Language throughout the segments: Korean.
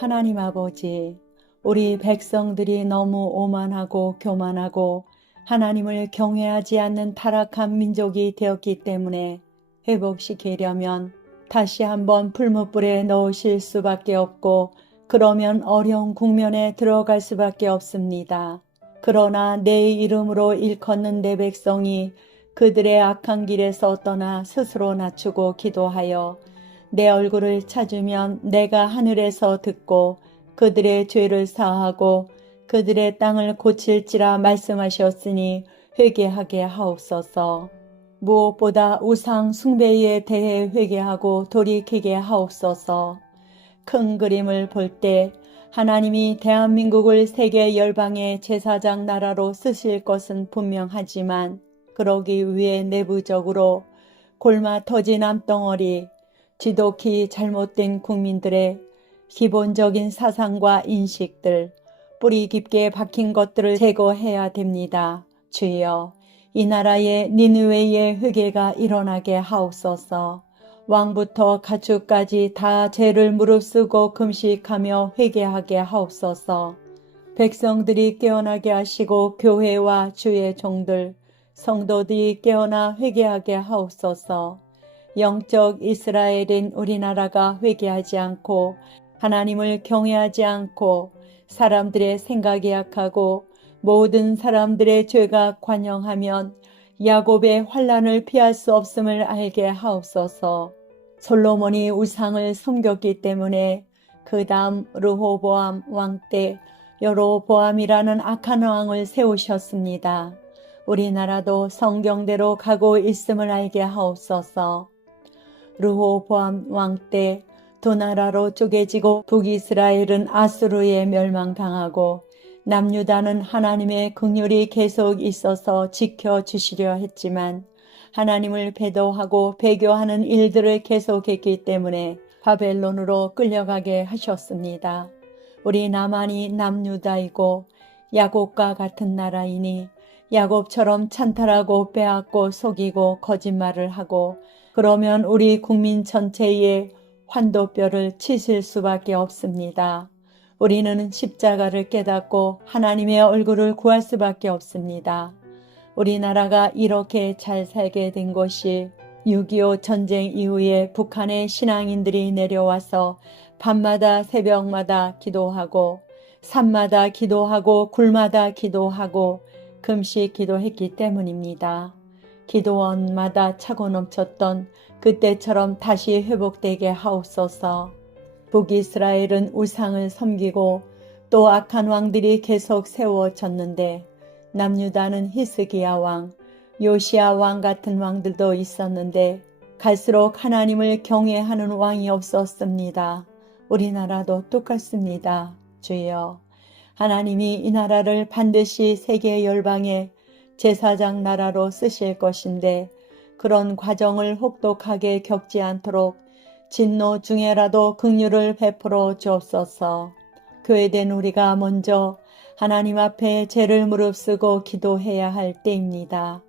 하나님 아버지, 우리 백성들이 너무 오만하고 교만하고 하나님을 경외하지 않는 타락한 민족이 되었기 때문에 회복시키려면 다시 한번 풀무불에 넣으실 수밖에 없고 그러면 어려운 국면에 들어갈 수밖에 없습니다. 그러나 내 이름으로 일컫는 내 백성이 그들의 악한 길에서 떠나 스스로 낮추고 기도하여 내 얼굴을 찾으면 내가 하늘에서 듣고 그들의 죄를 사하고 그들의 땅을 고칠지라 말씀하셨으니 회개하게 하옵소서. 무엇보다 우상 숭배에 대해 회개하고 돌이키게 하옵소서. 큰 그림을 볼 때 하나님이 대한민국을 세계 열방의 제사장 나라로 쓰실 것은 분명하지만 그러기 위해 내부적으로 골마 터진 암덩어리, 지독히 잘못된 국민들의 기본적인 사상과 인식들, 뿌리 깊게 박힌 것들을 제거해야 됩니다. 주여, 이 나라의 니느웨의 회개가 일어나게 하옵소서. 왕부터 가축까지 다 죄를 무릅쓰고 금식하며 회개하게 하옵소서. 백성들이 깨어나게 하시고 교회와 주의 종들, 성도들이 깨어나 회개하게 하옵소서. 영적 이스라엘인 우리나라가 회개하지 않고 하나님을 경외하지 않고 사람들의 생각이 약하고 모든 사람들의 죄가 관영하면 야곱의 환란을 피할 수 없음을 알게 하옵소서. 솔로몬이 우상을 섬겼기 때문에 그 다음 르호보암 왕 때 여로보암이라는 악한 왕을 세우셨습니다. 우리나라도 성경대로 가고 있음을 알게 하옵소서. 르호보암 왕 때 두 나라로 쪼개지고 북이스라엘은 아수르에 멸망당하고 남유다는 하나님의 긍휼이 계속 있어서 지켜주시려 했지만 하나님을 배도하고 배교하는 일들을 계속했기 때문에 바벨론으로 끌려가게 하셨습니다. 우리 남한이 남유다이고 야곱과 같은 나라이니 야곱처럼 찬탈하고 빼앗고 속이고 거짓말을 하고 그러면 우리 국민 전체에 환도뼈를 치실 수밖에 없습니다. 우리는 십자가를 깨닫고 하나님의 얼굴을 구할 수밖에 없습니다. 우리나라가 이렇게 잘 살게 된 것이 6.25 전쟁 이후에 북한의 신앙인들이 내려와서 밤마다 새벽마다 기도하고 산마다 기도하고 굴마다 기도하고 금식 기도했기 때문입니다. 기도원마다 차고 넘쳤던 그때처럼 다시 회복되게 하옵소서. 북이스라엘은 우상을 섬기고 또 악한 왕들이 계속 세워졌는데 남유다는 히스기야 왕, 요시아 왕 같은 왕들도 있었는데 갈수록 하나님을 경외하는 왕이 없었습니다. 우리나라도 똑같습니다. 주여. 하나님이 이 나라를 반드시 세계 열방의 제사장 나라로 쓰실 것인데 그런 과정을 혹독하게 겪지 않도록 진노 중에라도 긍휼을 베풀어 주옵소서. 교회된 우리가 먼저 하나님 앞에 죄를 무릅쓰고 기도해야 할 때입니다.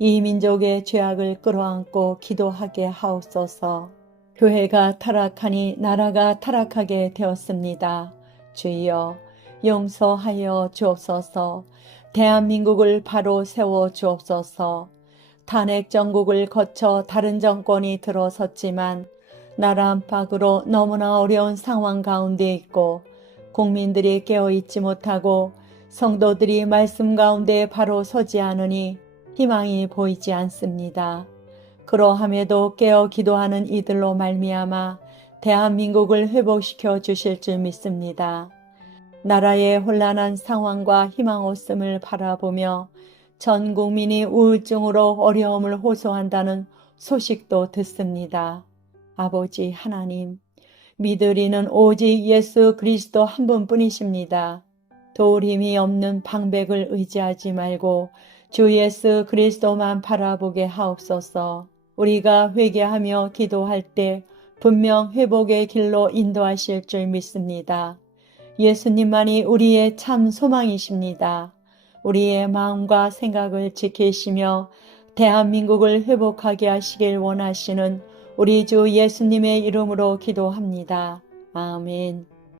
이 민족의 죄악을 끌어안고 기도하게 하옵소서. 교회가 타락하니 나라가 타락하게 되었습니다. 주여 용서하여 주옵소서. 대한민국을 바로 세워 주옵소서. 탄핵 정국을 거쳐 다른 정권이 들어섰지만 나라 안팎으로 너무나 어려운 상황 가운데 있고 국민들이 깨어있지 못하고 성도들이 말씀 가운데 바로 서지 않으니 희망이 보이지 않습니다. 그러함에도 깨어 기도하는 이들로 말미암아 대한민국을 회복시켜 주실 줄 믿습니다. 나라의 혼란한 상황과 희망 없음을 바라보며 전 국민이 우울증으로 어려움을 호소한다는 소식도 듣습니다. 아버지 하나님, 믿으리는 오직 예수 그리스도 한 분뿐이십니다. 도울 힘이 없는 방백을 의지하지 말고 주 예수 그리스도만 바라보게 하옵소서. 우리가 회개하며 기도할 때 분명 회복의 길로 인도하실 줄 믿습니다. 예수님만이 우리의 참 소망이십니다. 우리의 마음과 생각을 지키시며 대한민국을 회복하게 하시길 원하시는 우리 주 예수님의 이름으로 기도합니다. 아멘.